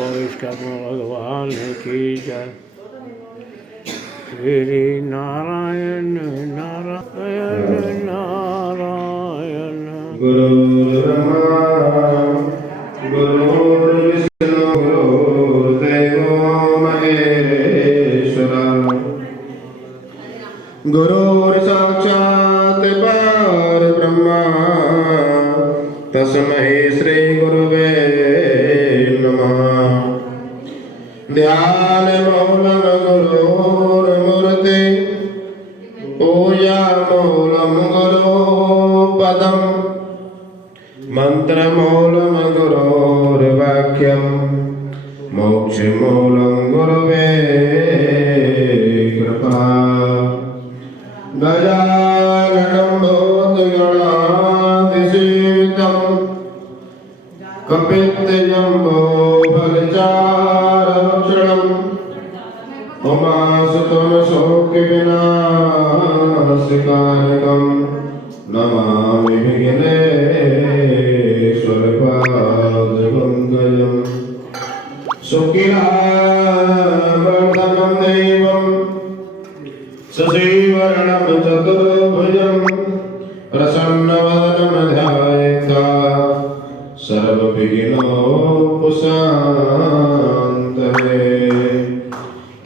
विष्णु भगवान की जय। श्री नारायण नारायण नारायण। गुरुर्ब्रह्मा गुरुर्विष्णु गुरुर्देवो महेश्वरा। गुरुर्साक्षात् परब्रह्मा तस्मै श्री गुरुवे नमः। ध्यान मौलम गुरोर्मूर्ते पूजा मौलम गुरोपदम मंत्र मौलम गुरोर्वाक्यम मोक्ष मौलम गुरुवे कृपा। गजाननं भूतगणाधिसेवितं कपित्तजम्बो फलचारभक्षणम् उमासुतं शोकविनाशकारकं नमामि विघ्नेश्वरपादपङ्कजं। सुखिलावर्धनं देवं शशिवर्णं चतुर्भुजं प्रसन्नवदनं ध्यायेत् सर्वविघ्नोपशान्तये।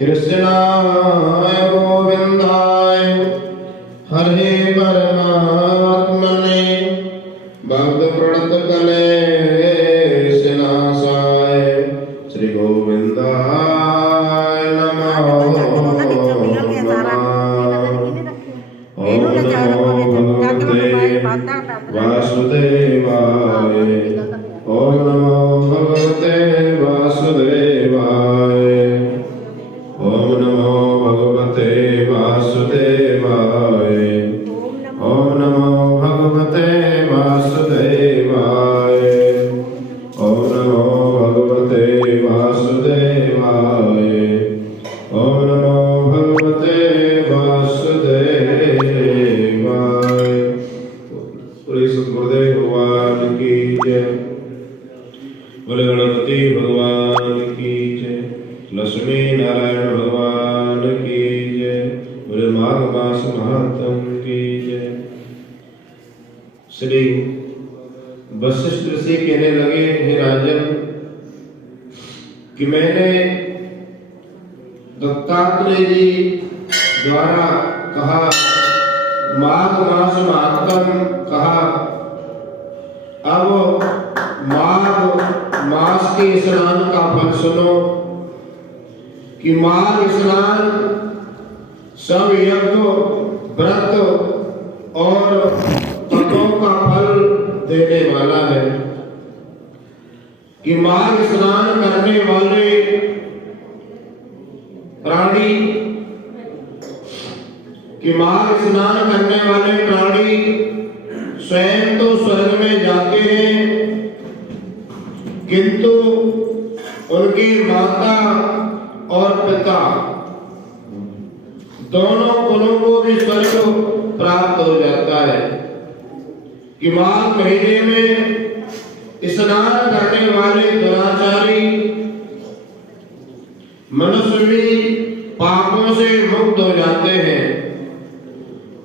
कृष्णाय गोविन्दाय हरे परमात्मने भक्तप्रणतकलेशनाशाय श्री गोविन्दाय नमः। ओम नमो भगवते वासुदेवाय। ओम नमो भगवते वासुदेवाय। ओम नमो भगवते वासुदेवाय। ओम नमो भगवते वासुदेवाय। ओम नमो भगवते वासुदेवाय। ओम नमो भगवते वासुदेवाय। बोले सद्गुरुदेव भगवान की जय। बोले गणपति भगवान की जय। लक्ष्मी नारायण भगवान की जय। बोले माघ मास महात्म की जय। श्री वशिष्ठ ऋषि कहने लगे, हे राजन, कि मैंने दत्तात्रेय जी द्वारा कहा माघ मास महात्म कहा। अब माघ मास के स्नान का फल सुनो कि माघ स्नान सब यज्ञ व्रत और तपों का फल देने वाला है। कि माघ स्नान करने वाले प्राणी स्वयं तो स्वर्ग में जाते हैं, किंतु उनकी माता और पिता दोनों कुलों को भी स्वर्ग प्राप्त हो जाता है। कि माघ महीने में स्नान करने वाले दुराचारी मनुष्य भी पापों से मुक्त हो जाते हैं।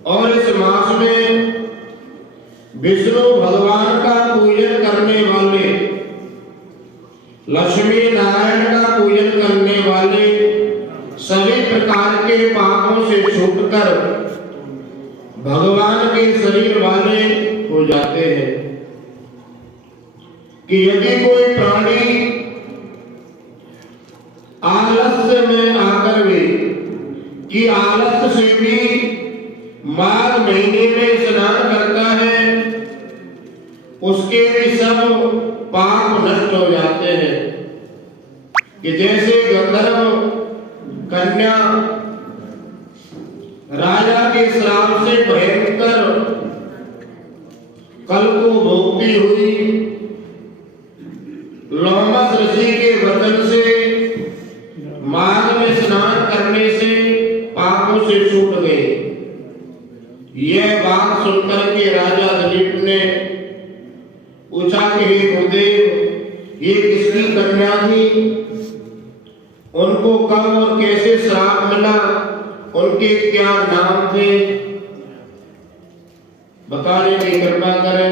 और इस मास में विष्णु भगवान का पूजन करने वाले, लक्ष्मी नारायण का पूजन करने वाले सभी प्रकार के पापों से छूटकर भगवान के शरीर वाले हो जाते हैं। कि यदि कोई प्राणी आलस्य में आकर भी, कि आलस्य से भी माघ महीने में स्नान करता है, उसके भी सब पाप नष्ट हो जाते हैं। कि जैसे गंधर्व कन्या राजा के श्राप से भयंकर कल को भोगती हुई लोमस ऋषि के वचन से माघ में स्नान करने से पापों से छूट गए। यह बात सुनकर के राजा दिलीप ने पूछा कि हे गुरुदेव, ये किसकी कन्या थी, उनको कब और कैसे श्राप मिला, उनके क्या नाम थे, बताने की कृपा करें।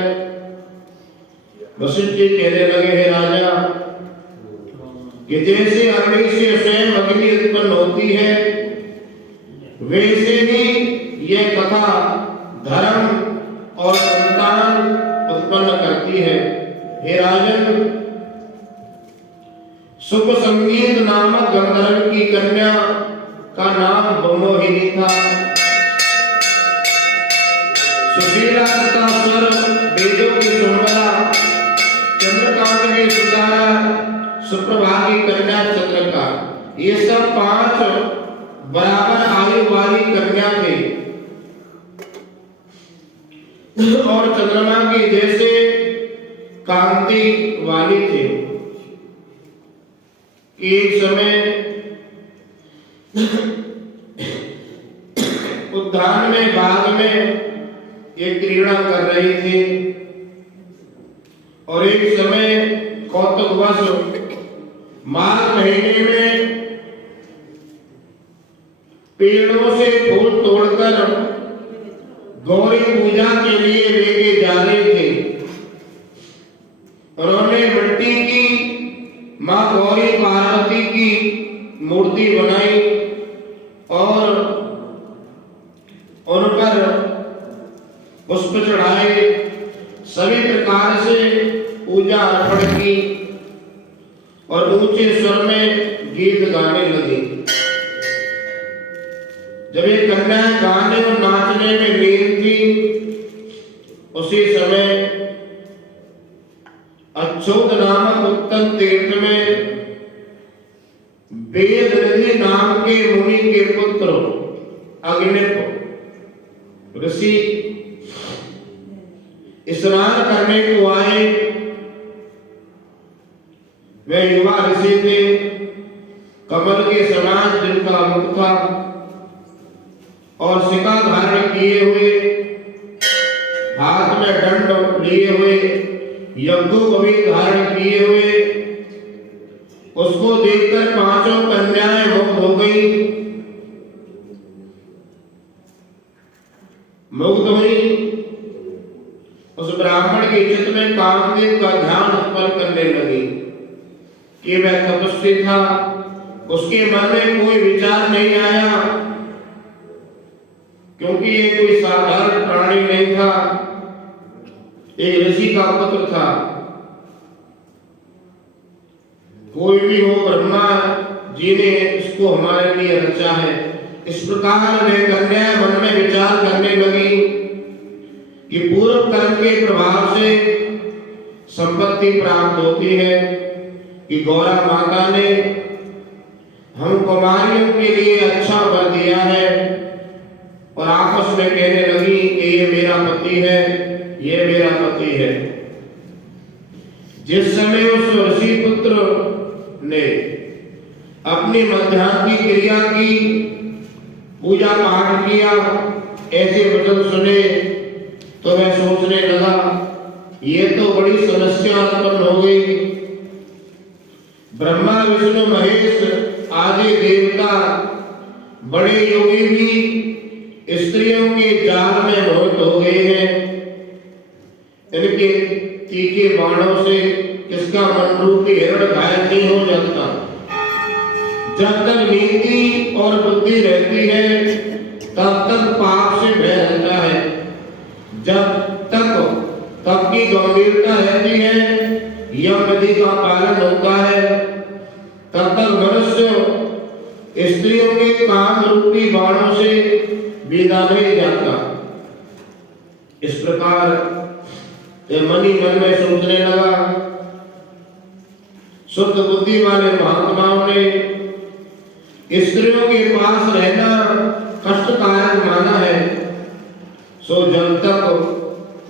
वशिष्ठ जी कहने लगे, हे राजा, कि जैसे अग्नि से स्वयं अग्नि उत्पन्न होती है, वैसे ही यह कथा धर्म और संतान उत्पन्न करती है। हे राजन, सुख संगीत नामक गंधर्व की कन्या का नाम ब्रह्मोहिनी था। सुशीला तथा स्वर वेदों की सुमरा, चंद्रकांत की सुतारा, सुप्रभा की कन्या चंद्रका, ये सब 5 बराबर आयु वाली कन्या थे और चंद्रमा की जैसे कांति वाली थे। एक समय उद्यान में, बाग में एक क्रीड़ा कर रही थी और एक समय कौतुकवश माघ महीने में पेड़ों से फूल तोड़कर गौरी पूजा के लिए लेके जा रहे थे। उन्होंने मिट्टी की मां गौरी पार्वती की मूर्ति बनाई और उन पर पुष्प चढ़ाए, सभी प्रकार से पूजा अर्पण की और ऊंचे स्वर में गीत गाने लगी। जब ये कन्या गाने और नाचने में लीन थी, उसी समय अच्युत नामक उत्तम तीर्थ में वेद निधि नाम के मुनि के पुत्र अग्निप ऋषि स्नान करने को आए। वे युवा ऋषि थे, कमल के समान जिनका मुख था और शिखा धारण किए हुए, हाथ में दंड लिए हुए, यज्ञोपवीत धारण किए हुए। उसको देखकर 5 कन्याएं मुग्ध हो गई, मुग्ध हुई। उस ब्राह्मण के चित्त में कामदेव का ध्यान उत्पन्न करने लगी कि वह तपस्वी था। उसके मन में कोई विचार नहीं आया, क्योंकि ये कोई साधारण प्राणी नहीं था, एक ऋषि का पुत्र था। कोई भी हो, ब्रह्मा जी ने इसको हमारे लिए रचा है। इस प्रकार वे कन्या मन में विचार करने लगी कि पूर्व कर्म के प्रभाव से संपत्ति प्राप्त होती है, कि गौरा माता ने हम कुमारियों के लिए अच्छा वर दिया है। और आपस में कहने लगी कि ये मेरा पति है, ये मेरा पति है। जिस समय उस ऋषि पुत्र ने अपनी मध्याह्न की क्रिया की, पूजा पाठ किया, ऐसे वचन सुने, तो वह सोचने लगा ये तो बड़ी समस्या उत्पन्न हो गई। ब्रह्मा विष्णु महेश आदि देवता बड़े योगी भी स्त्रियों के जाल में मोहित हो गए हैं। इनके तीखे बाणों से किसका मन रूपी हिरण घायल नहीं हो जाता। जब तक नीति और बुद्धि रहती है, तब तक पाप से भय रहता है। जब तक तप की गंभीरता रहती है, यम विधि का पालन होता है, तब तक मनुष्य स्त्रियों के काम रूपी बाणों से विदा नहीं जाता। इस प्रकार मन ही मन में सोचने लगा। शुद्ध बुद्धि वाले महात्माओं ने स्त्रियों के पास रहना कष्टकारक माना है, सो जब तक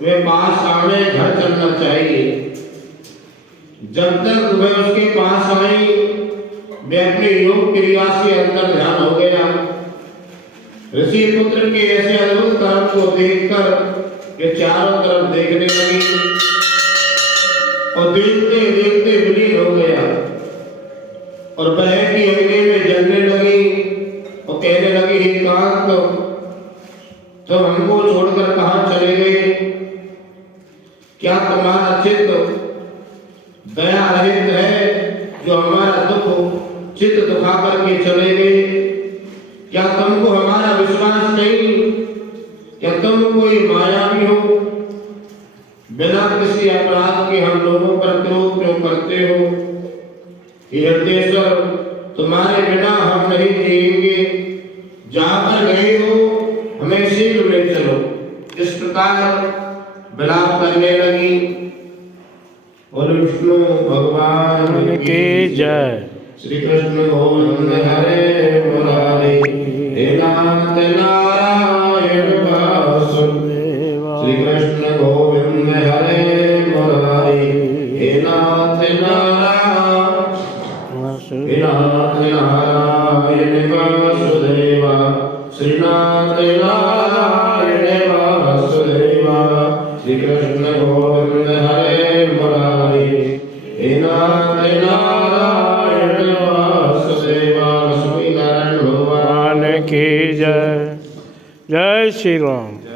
वे पास आवे घर चलना चाहिए। जब तक वे उसके पास आई, वे अपने योग क्रिया से अंतर ध्यान हो गया। ऋषि पुत्र के ऐसे अद्भुत कर्म को देखकर ये चारों तरफ देखने लगी और देखते देखते विलीन हो गया। और बहन की अग्नि में जलने लगी और कहने लगी, हे कांत, तो हमको छोड़कर कहां चले गए? क्या तुम्हारा चित्त दया रहित है जो हमारा दुख चित्त दुखा करके चले गए? क्या तुमको हमारा विश्वास नहीं? क्या तुम कोई मायावी हो? बिना किसी अपराध के हम लोगों पर क्रोध क्यों करते हो? हृदयेश्वर, तुम्हारे बिना हम नहीं जिएंगे, जहां पर गए हो हमें शीघ्र ले चलो। इस प्रकार विलाप करने लगी। और विष्णु भगवान की जय। श्री कृष्ण गोविंद हरे मुरारी, हे नाथ नारायण वासुदेव। श्री कृष्ण गोविंद हरे मुरारी, हे नाथ नारायण वासुदेव। श्रीनाथ नारायण वासुदेव। श्री कृष्ण गोविंद हरे मुरारी, हे नाथ नारायण वासुदेव। लक्ष्मी नारायण भगवान की जय। जय श्री राम।